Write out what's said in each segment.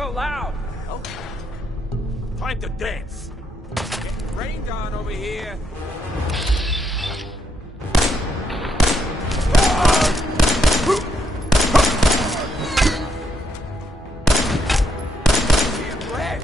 so loud? Hell? Time to dance. Getting rained on over here. Damn red.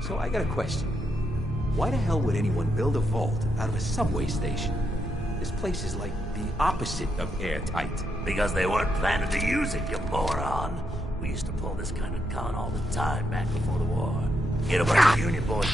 So I got a question. Why the hell would anyone build a vault out of a subway station? This place is like the opposite of airtight. Because they weren't planning to use it, you moron. We used to pull this kind of con all the time back before the war. Get a bunch of Union boys.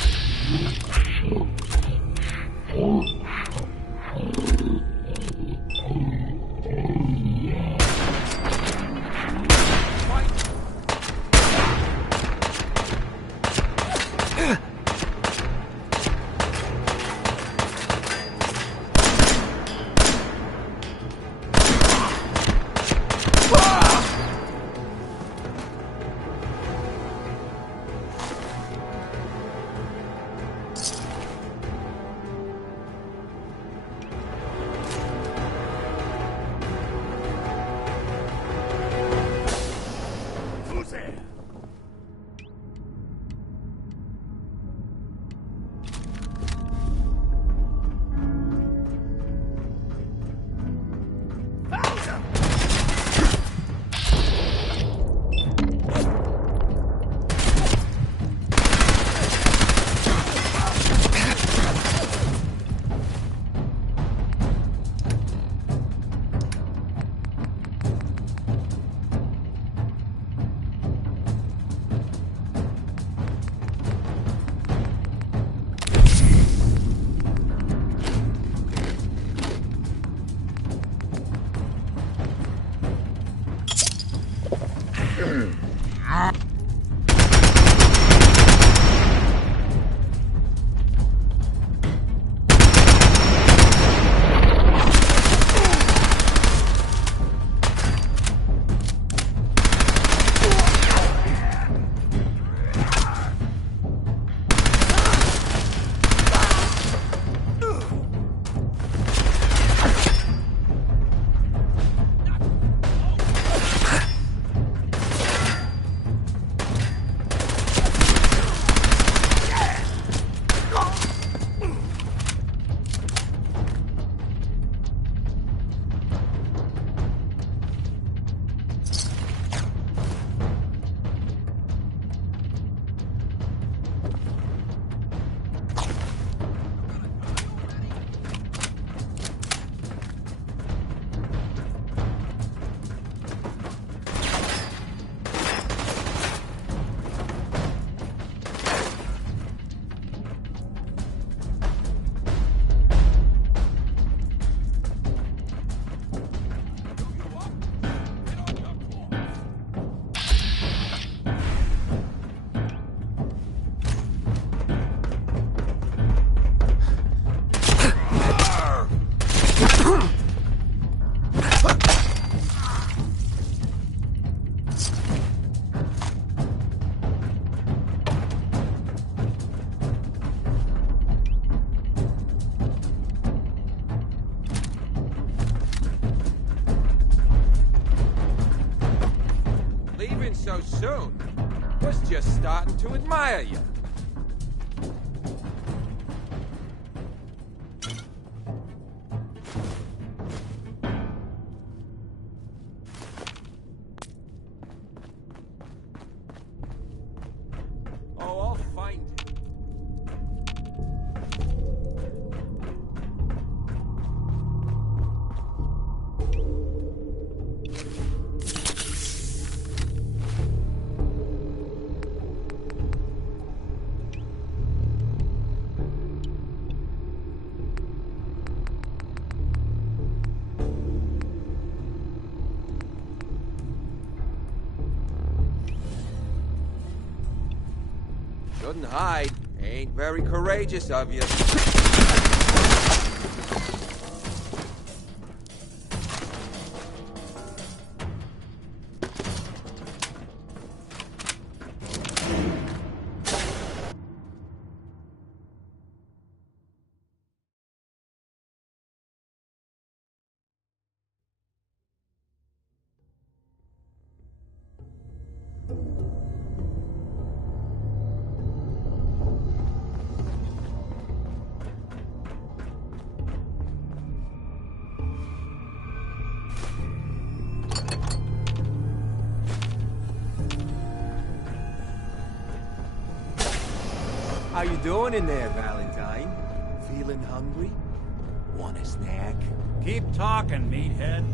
Was just starting to admire you. Oh, I'll find it. Shouldn't hide. Ain't very courageous of you. How you doing in there, Valentine? Feeling hungry? Want a snack? Keep talking, meathead.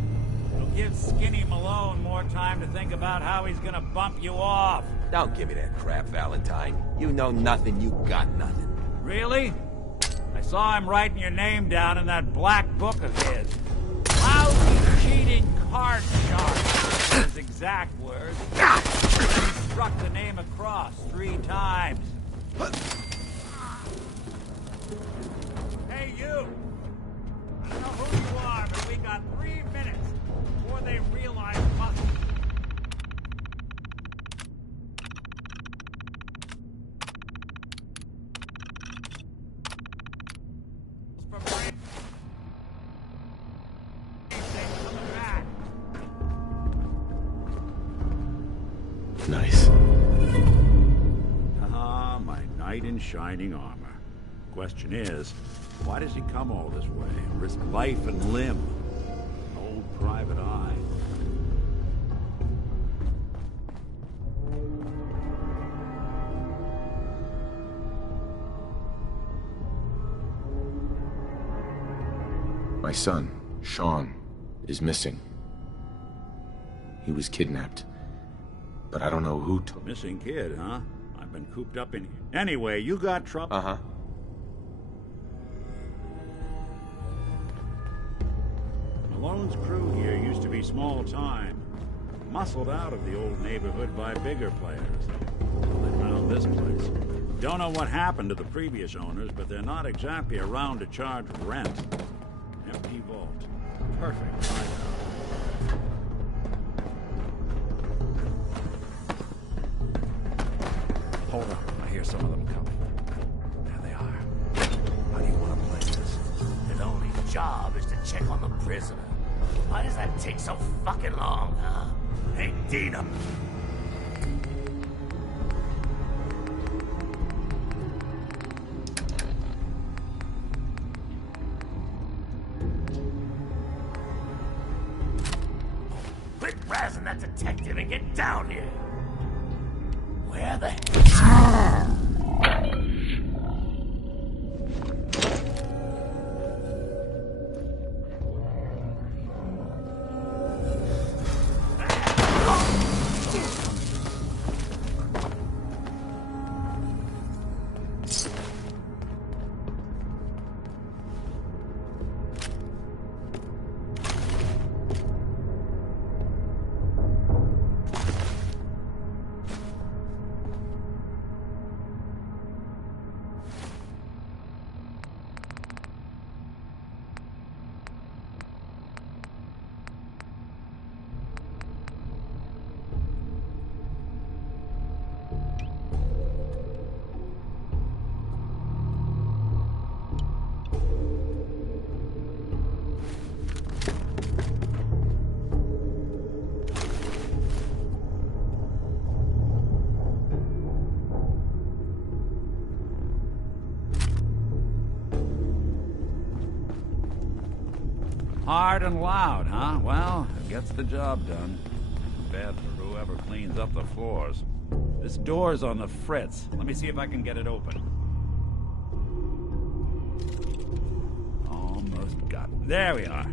It'll give Skinny Malone more time to think about how he's gonna bump you off. Don't give me that crap, Valentine. You know nothing, you got nothing. Really? I saw him writing your name down in that black book of his. Lousy, cheating card shark. His exact words. He struck the name across 3 times. Hey, you! I don't know who you are, but we got 3 minutes before they realize muscle. From Brain- coming back. Nice. Ah, my knight in shining armor. Question is, why does he come all this way and risk life and limb? Old Private Eye. My son, Sean, is missing. He was kidnapped. But I don't know who took... Missing kid, huh? I've been cooped up in here. Anyway, you got trouble? Uh-huh. Malone's crew here used to be small time. Muscled out of the old neighborhood by bigger players. Well, they found this place. Don't know what happened to the previous owners, but they're not exactly around to charge rent. Empty vault. Perfect hideout. Hold on, I hear some of them coming. There they are. How do you want to play this? His only job is to check on the prisoner. Why does that take so fucking long, huh? Hey, Dina! Quit razzing that detective and get down here! Where the hell? Hard and loud, huh? Well, it gets the job done. Bad for whoever cleans up the floors. This door's on the fritz. Let me see if I can get it open. Almost got it. There we are.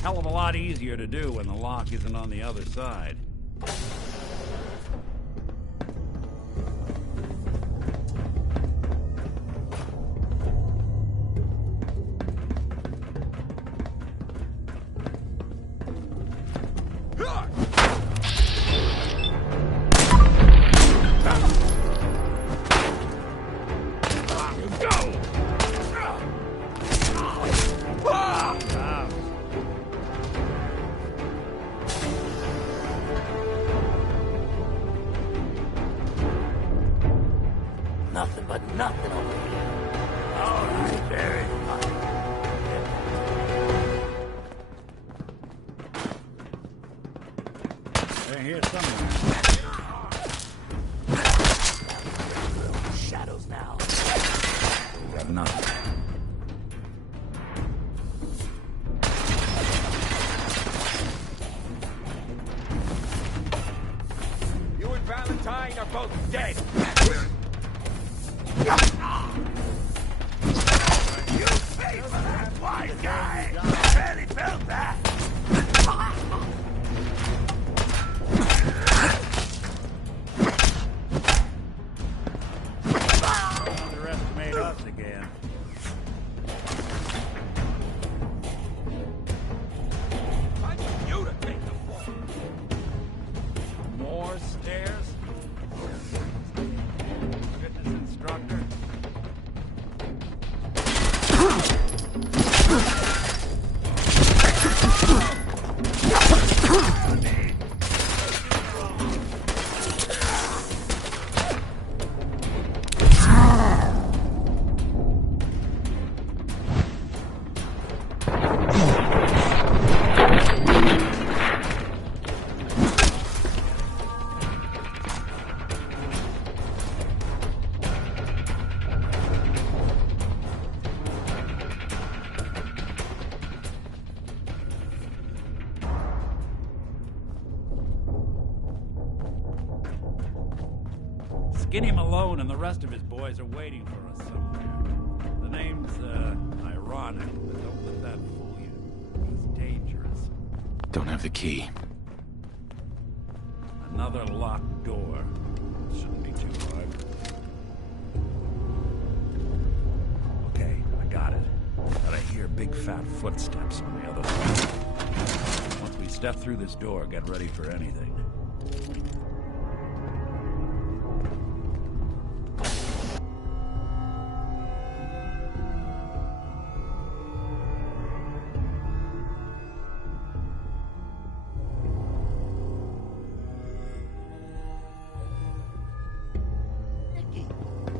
Hell of a lot easier to do when the lock isn't on the other side. Nothing but nothing over here. All right, very fine. They're here somewhere. Shadows now. We got nothing. You and Valentine are both dead. You pay for that, wise guy! Barely felt that! Underestimate us again. I need you to take the fall. More stairs? Fitness instructor? Skinny Malone and the rest of his boys are waiting for us somewhere. The name's, ironic, but don't let that fool you. He's dangerous. Don't have the key. Another locked door. Shouldn't be too hard. Okay, I got it. But I hear big fat footsteps on the other side. Once we step through this door, get ready for anything.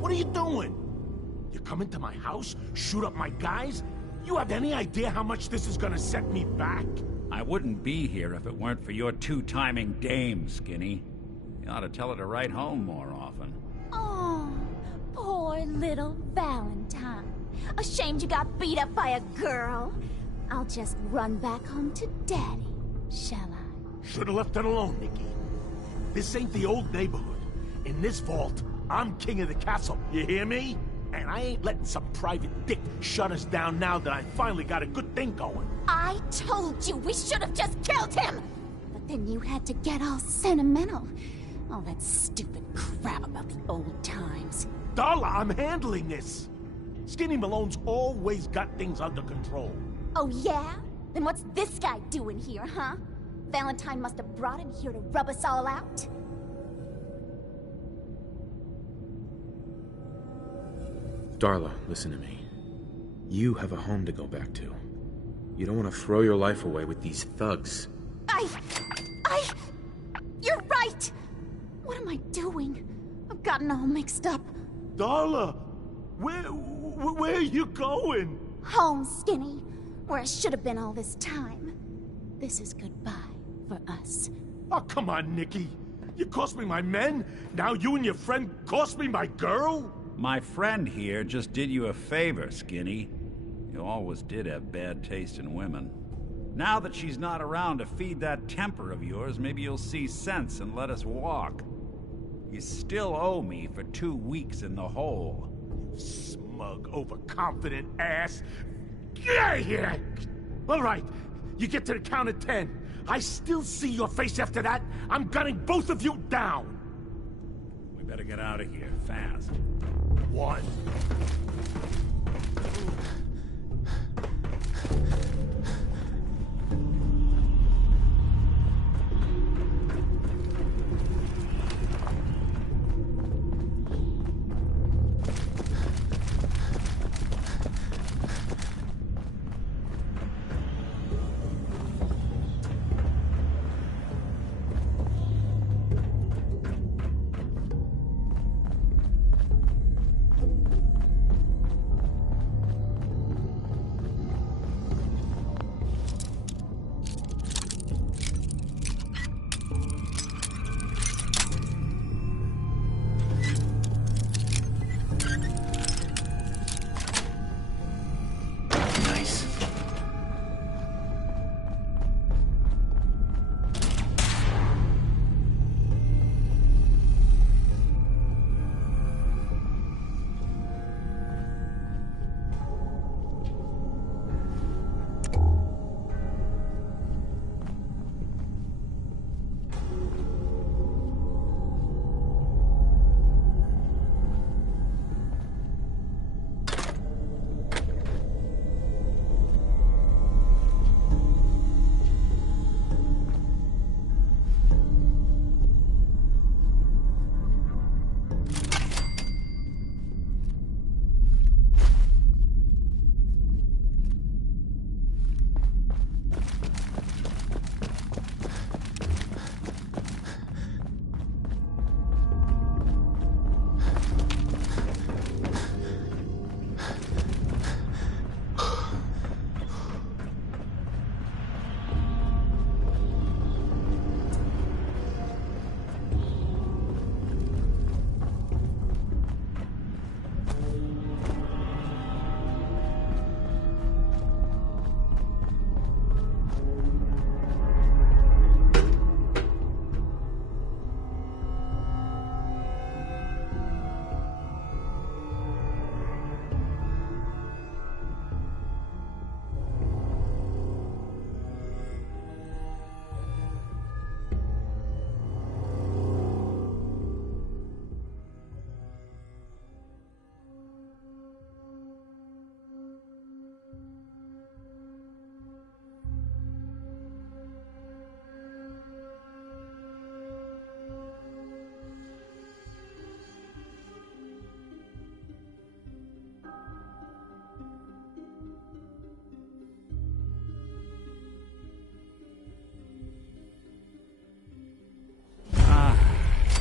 What are you doing? You come into my house, shoot up my guys? You have any idea how much this is gonna set me back? I wouldn't be here if it weren't for your two-timing dame, Skinny. You ought to tell her to write home more often. Oh, poor little Valentine. Ashamed you got beat up by a girl? I'll just run back home to Daddy, shall I? Should've left it alone, Nikki. This ain't the old neighborhood. In this vault, I'm king of the castle, you hear me? And I ain't letting some private dick shut us down now that I finally got a good thing going. I told you we should have just killed him! But then you had to get all sentimental. All that stupid crap about the old times. Darla, I'm handling this. Skinny Malone's always got things under control. Oh yeah? Then what's this guy doing here, huh? Valentine must have brought him here to rub us all out? Darla, listen to me. You have a home to go back to. You don't want to throw your life away with these thugs. You're right! What am I doing? I've gotten all mixed up. Darla, where are you going? Home, Skinny, where I should have been all this time. This is goodbye for us. Oh, come on, Nikki. You cost me my men, now you and your friend cost me my girl? My friend here just did you a favor, Skinny. You always did have bad taste in women. Now that she's not around to feed that temper of yours, maybe you'll see sense and let us walk. You still owe me for 2 weeks in the hole. Smug, overconfident ass. Get out of here! All right, you get to the count of 10. I still see your face after that. I'm gunning both of you down. We better get out of here, fast. 1.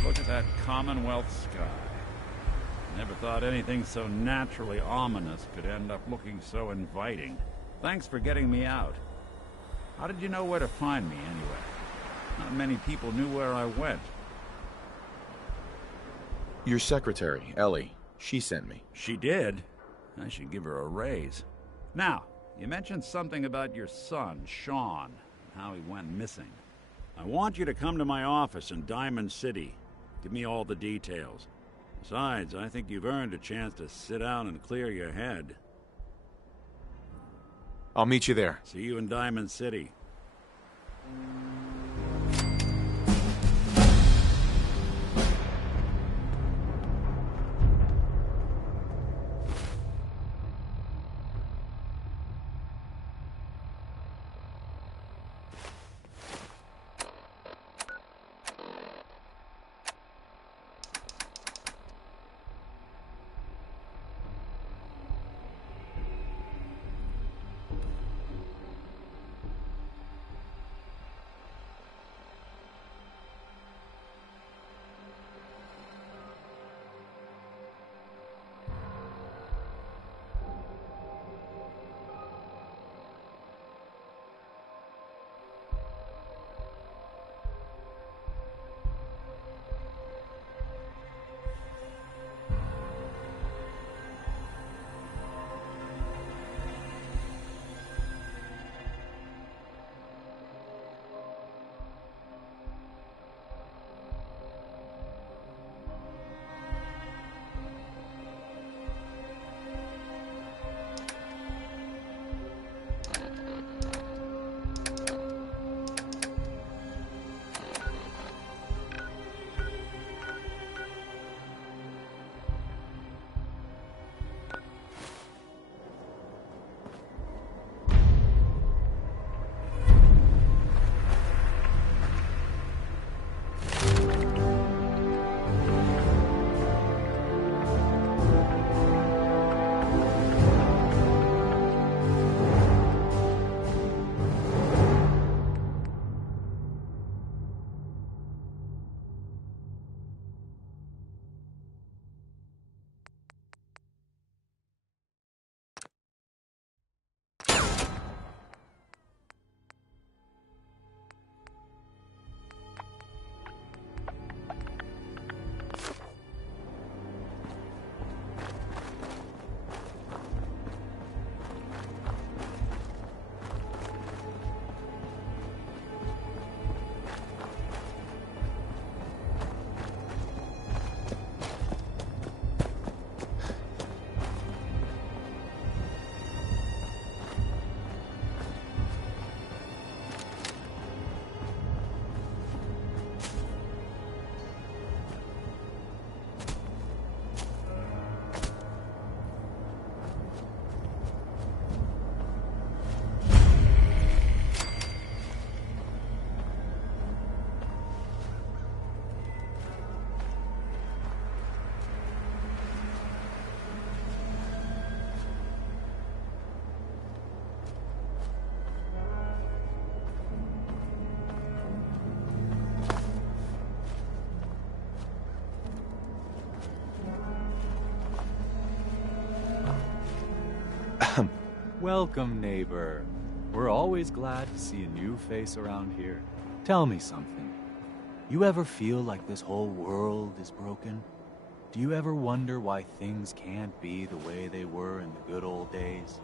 Look at that Commonwealth sky. Never thought anything so naturally ominous could end up looking so inviting. Thanks for getting me out. How did you know where to find me, anyway? Not many people knew where I went. Your secretary, Ellie, she sent me. She did? I should give her a raise. Now, you mentioned something about your son, Sean, and how he went missing. I want you to come to my office in Diamond City. Give me all the details. Besides, I think you've earned a chance to sit down and clear your head. I'll meet you there. See you in Diamond City. Welcome, neighbor. We're always glad to see a new face around here. Tell me something. You ever feel like this whole world is broken? Do you ever wonder why things can't be the way they were in the good old days?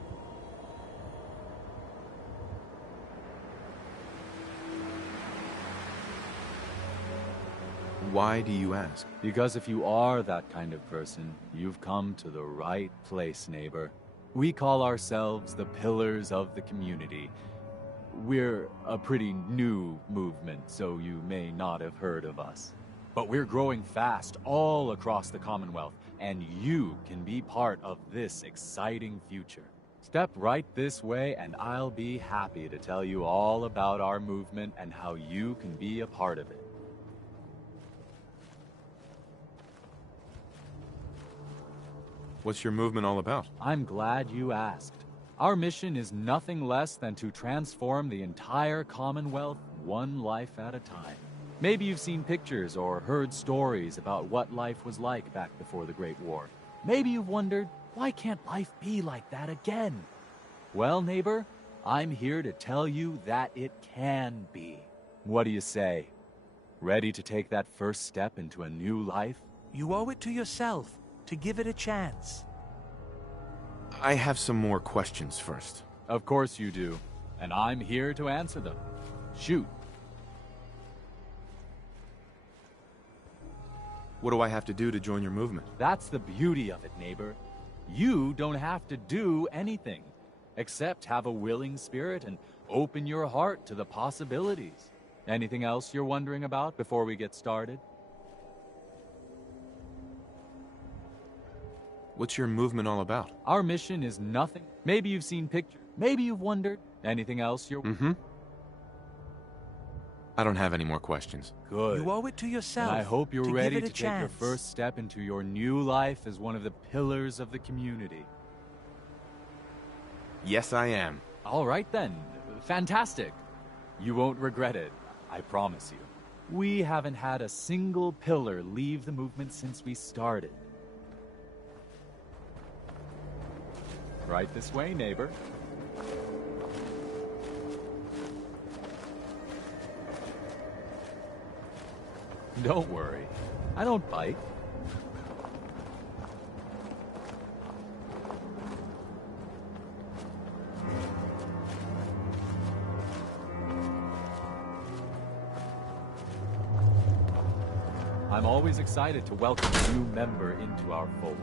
Why do you ask? Because if you are that kind of person, you've come to the right place, neighbor. We call ourselves the Pillars of the Community. We're a pretty new movement, so you may not have heard of us. But we're growing fast all across the Commonwealth, and you can be part of this exciting future. Step right this way, and I'll be happy to tell you all about our movement and how you can be a part of it. What's your movement all about? I'm glad you asked. Our mission is nothing less than to transform the entire Commonwealth one life at a time. Maybe you've seen pictures or heard stories about what life was like back before the Great War. Maybe you've wondered, why can't life be like that again? Well, neighbor, I'm here to tell you that it can be. What do you say? Ready to take that first step into a new life? You owe it to yourself to give it a chance. I have some more questions first. Of course you do, and I'm here to answer them. Shoot. What do I have to do to join your movement? That's the beauty of it, neighbor. You don't have to do anything, except have a willing spirit and open your heart to the possibilities. Anything else you're wondering about before we get started? What's your movement all about? Our mission is nothing. Maybe you've seen pictures. Maybe you've wondered. Anything else you're... I don't have any more questions. Good. You owe it to yourself. And I hope you're to ready give it to a take your chance. first step into your new life as one of the pillars of the community. Yes, I am. All right then. Fantastic. You won't regret it. I promise you. We haven't had a single pillar leave the movement since we started. Right this way, neighbor. Don't worry. I don't bite. I'm always excited to welcome a new member into our fold.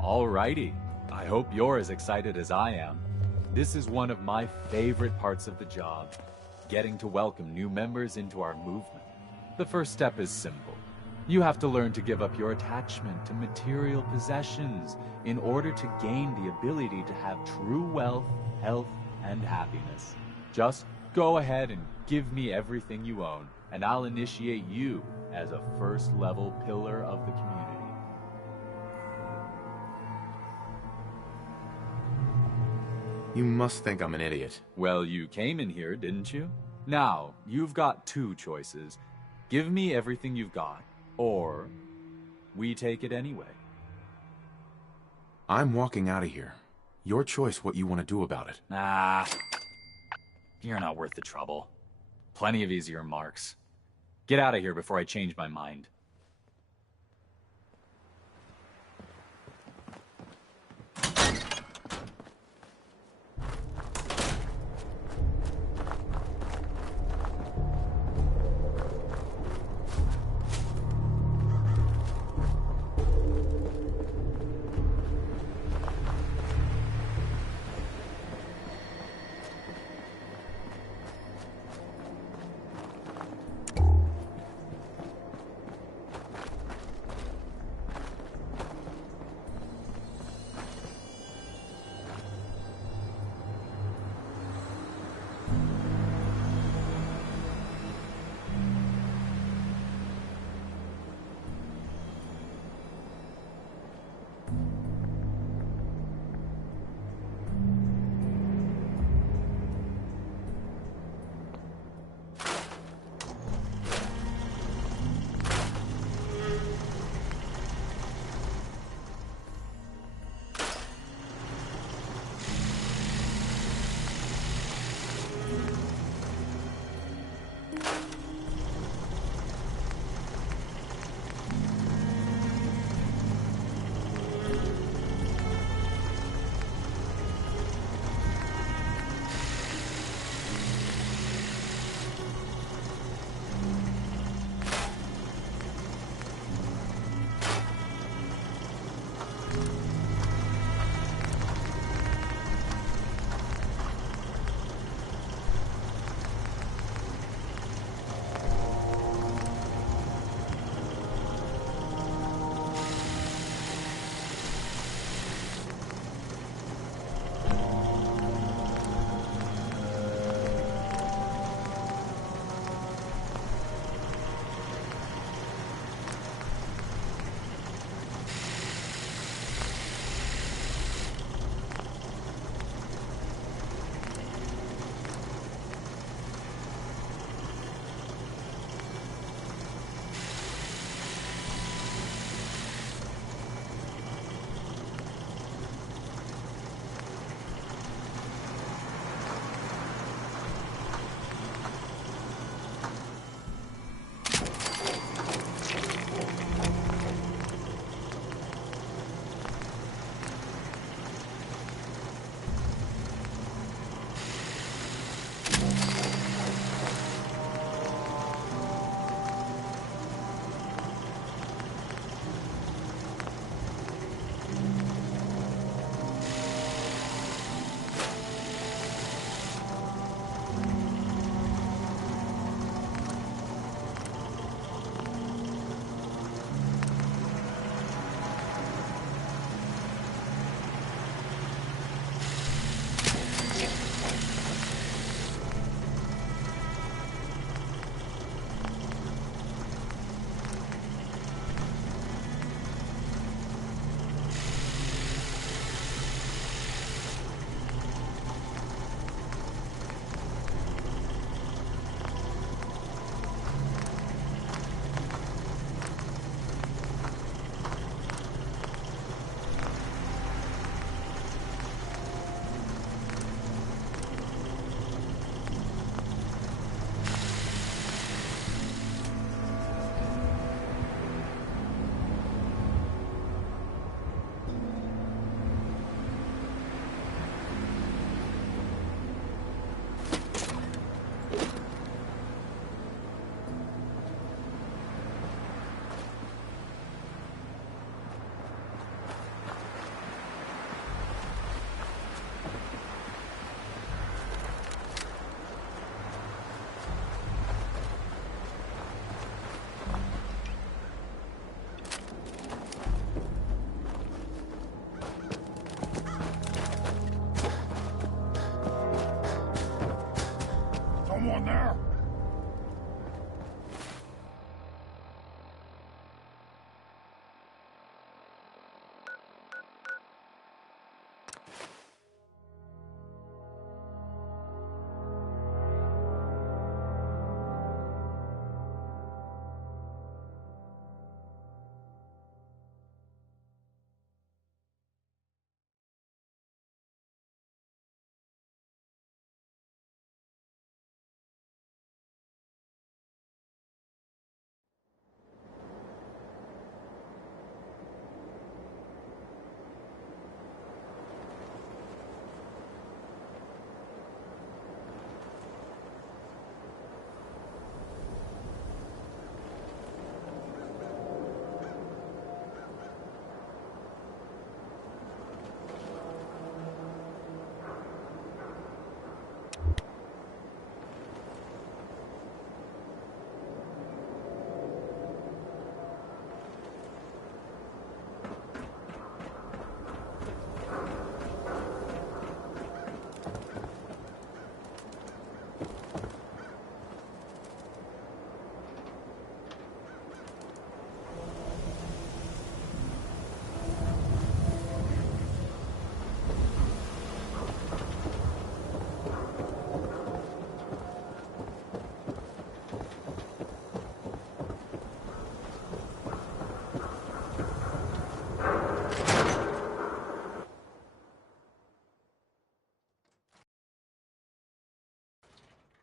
Alrighty. I hope you're as excited as I am. This is one of my favorite parts of the job, getting to welcome new members into our movement. The first step is simple. You have to learn to give up your attachment to material possessions in order to gain the ability to have true wealth, health, and happiness. Just go ahead and give me everything you own, and I'll initiate you as a first-level pillar of the community. You must think I'm an idiot. Well, you came in here, didn't you? Now, you've got two choices. Give me everything you've got, or we take it anyway. I'm walking out of here. Your choice what you want to do about it. Ah, you're not worth the trouble. Plenty of easier marks. Get out of here before I change my mind.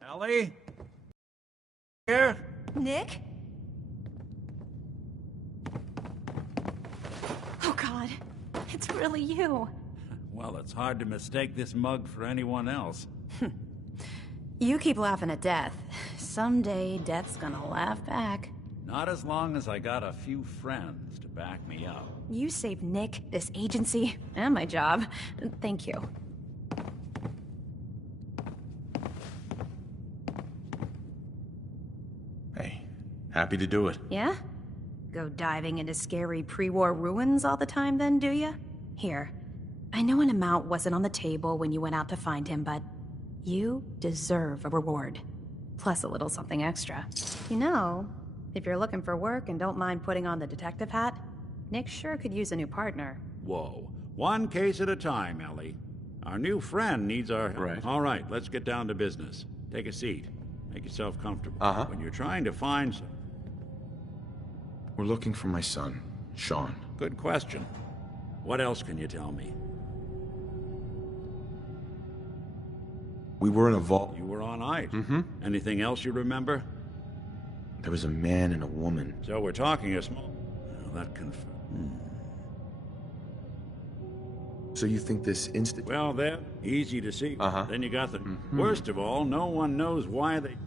Ellie? Here? Nick? Oh, God. It's really you. Well, it's hard to mistake this mug for anyone else. You keep laughing at death. Someday, death's gonna laugh back. Not as long as I got a few friends to back me up. You saved Nick, this agency, and my job. Thank you. Hey, happy to do it. Yeah? Go diving into scary pre-war ruins all the time then, do ya? Here. I know an amount wasn't on the table when you went out to find him, but you deserve a reward. Plus a little something extra. You know, if you're looking for work and don't mind putting on the detective hat, Nick sure could use a new partner. Whoa. One case at a time, Ellie. Our new friend needs our... Right. All right, let's get down to business. Take a seat. Make yourself comfortable. Uh-huh. When you're trying to find some... We're looking for my son, Sean. Good question. What else can you tell me? We were in a vault. You were on ice. Mm-hmm. Anything else you remember? There was a man and a woman. So we're talking a small... Well, that So you think this instant... Well, they're easy to see. Uh-huh. Then you got the... Worst of all, no one knows why they...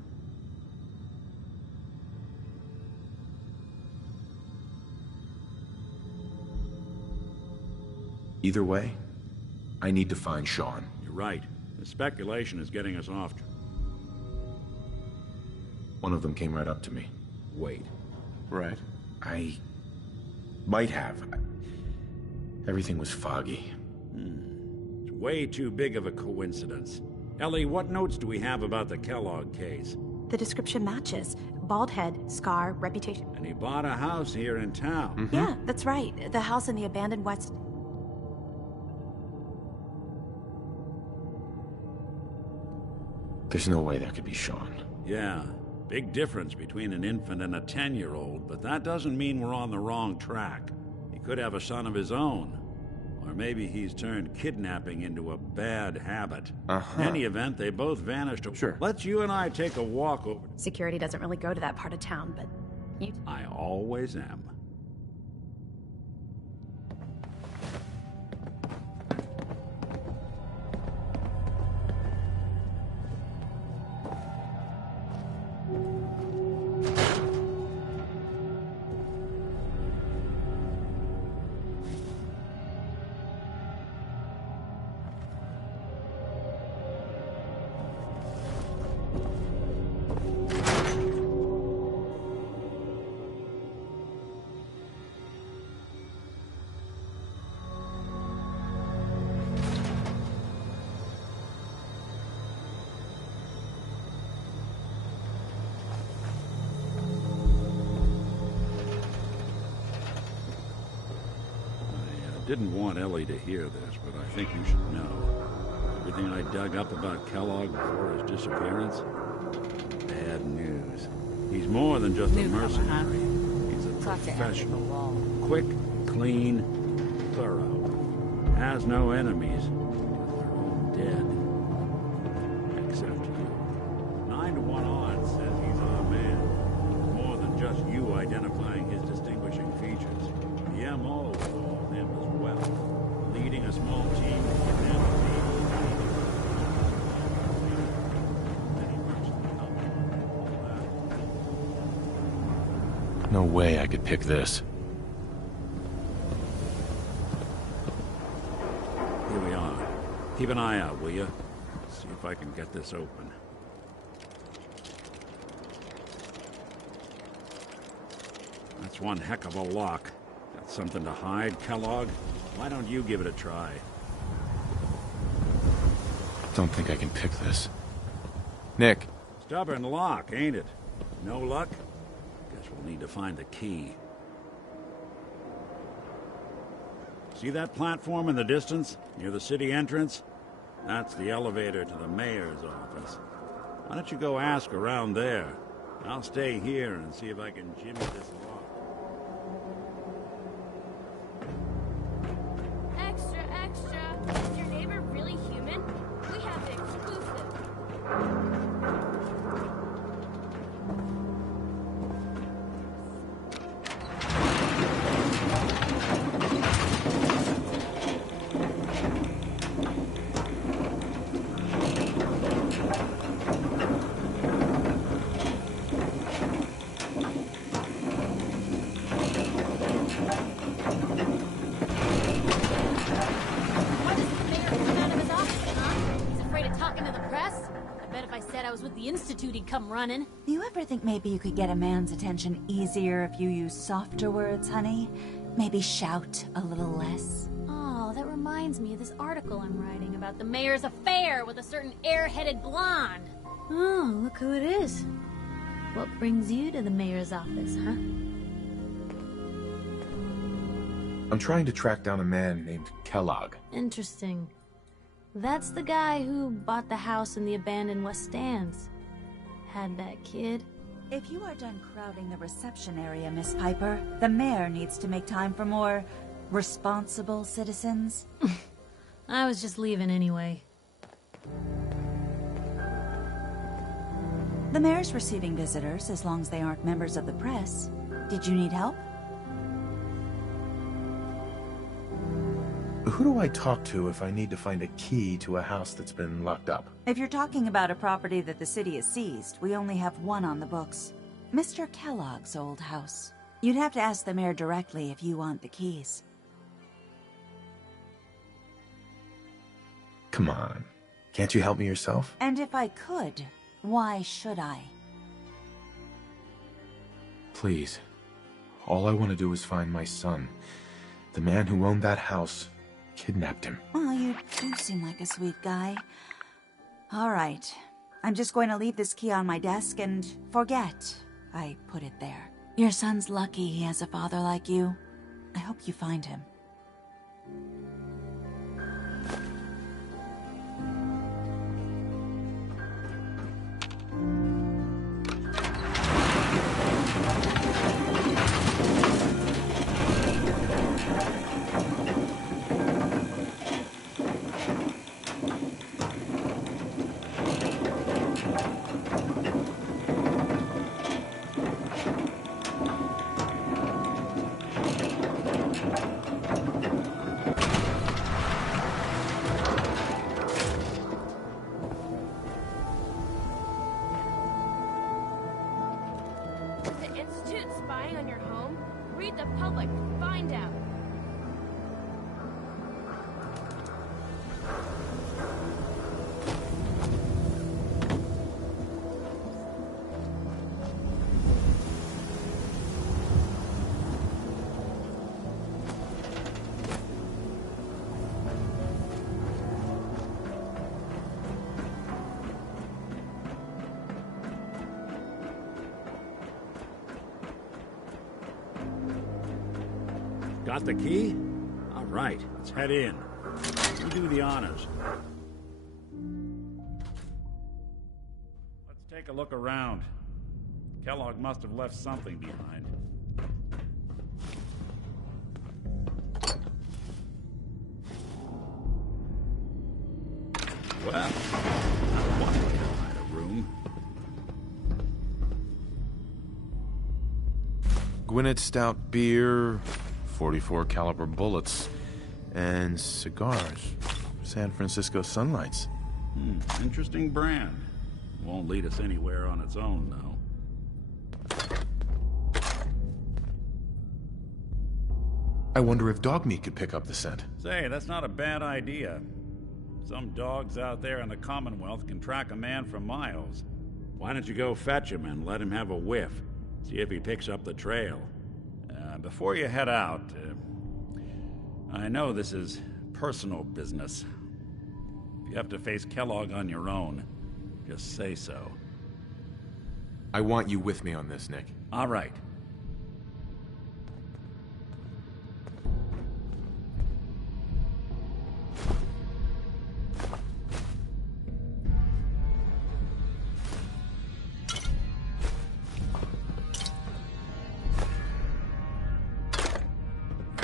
Either way, I need to find Sean. You're right. The speculation is getting us off. One of them came right up to me. Wait. Right. I... might have. Everything was foggy. It's way too big of a coincidence. Ellie, what notes do we have about the Kellogg case? The description matches. Bald head, scar, reputation. And he bought a house here in town. Yeah, that's right. The house in the abandoned West... There's no way that could be Sean. Yeah. Big difference between an infant and a 10-year-old, but that doesn't mean we're on the wrong track. He could have a son of his own. Or maybe he's turned kidnapping into a bad habit. Uh-huh. In any event, they both vanished. Sure. Let's you and I take a walk over. Security doesn't really go to that part of town, but... You... I always am. Didn't want Ellie to hear this, but I think you should know. Everything I dug up about Kellogg before his disappearance? Bad news. He's more than just a mercenary. He's a professional. Quick, clean, thorough. Has no enemies. They're all dead. Except you. 9 to 1 odds says he's our man. More than just you identifying his distinguishing features. The MO is all him as well. Leading a small team to kidnap a team. Many merchants help him. All that. No way I could pick this. Here we are. Keep an eye out, will you? See if I can get this open. That's one heck of a lock. Got something to hide, Kellogg? Why don't you give it a try? Don't think I can pick this. Nick. Stubborn lock, ain't it? No luck? Guess we'll need to find the key. See that platform in the distance, near the city entrance? That's the elevator to the mayor's office. Why don't you go ask around there? I'll stay here and see if I can jimmy this lock. Extra, extra! Is your neighbor really human? We have the exclusive. The Institute, he'd come running. Do you ever think maybe you could get a man's attention easier if you use softer words, honey? Maybe shout a little less? Oh, that reminds me of this article I'm writing about the mayor's affair with a certain air-headed blonde. Oh, look who it is. What brings you to the mayor's office, huh? I'm trying to track down a man named Kellogg. Interesting. That's the guy who bought the house in the abandoned West Stands. Had that kid. If you are done crowding the reception area, Miss Piper, the mayor needs to make time for more responsible citizens. I was just leaving anyway. The mayor's receiving visitors as long as they aren't members of the press. Did you need help? Who do I talk to if I need to find a key to a house that's been locked up? If you're talking about a property that the city has seized, we only have one on the books. Mr. Kellogg's old house. You'd have to ask the mayor directly if you want the keys. Come on. Can't you help me yourself? And if I could, why should I? Please. All I want to do is find my son. The man who owned that house kidnapped him. Well, you do seem like a sweet guy. All right. I'm just going to leave this key on my desk and forget I put it there. Your son's lucky he has a father like you. I hope you find him. Got the key? All Right, let's head in. You do the honors. Let's take a look around. Kellogg must have left something behind. Well, not one kind of room. Gwinnett Stout beer, 44 caliber bullets, and cigars. San Francisco Sunlights. Interesting brand. Won't lead us anywhere on its own, though. I wonder if dog meat could pick up the scent. Say, that's not a bad idea. Some dogs out there in the Commonwealth can track a man for miles. Why don't you go fetch him and let him have a whiff? See if he picks up the trail. Before you head out, I know this is personal business. If you have to face Kellogg on your own, just say so. I want you with me on this, Nick. All right.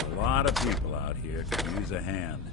A lot of people out here could use a hand.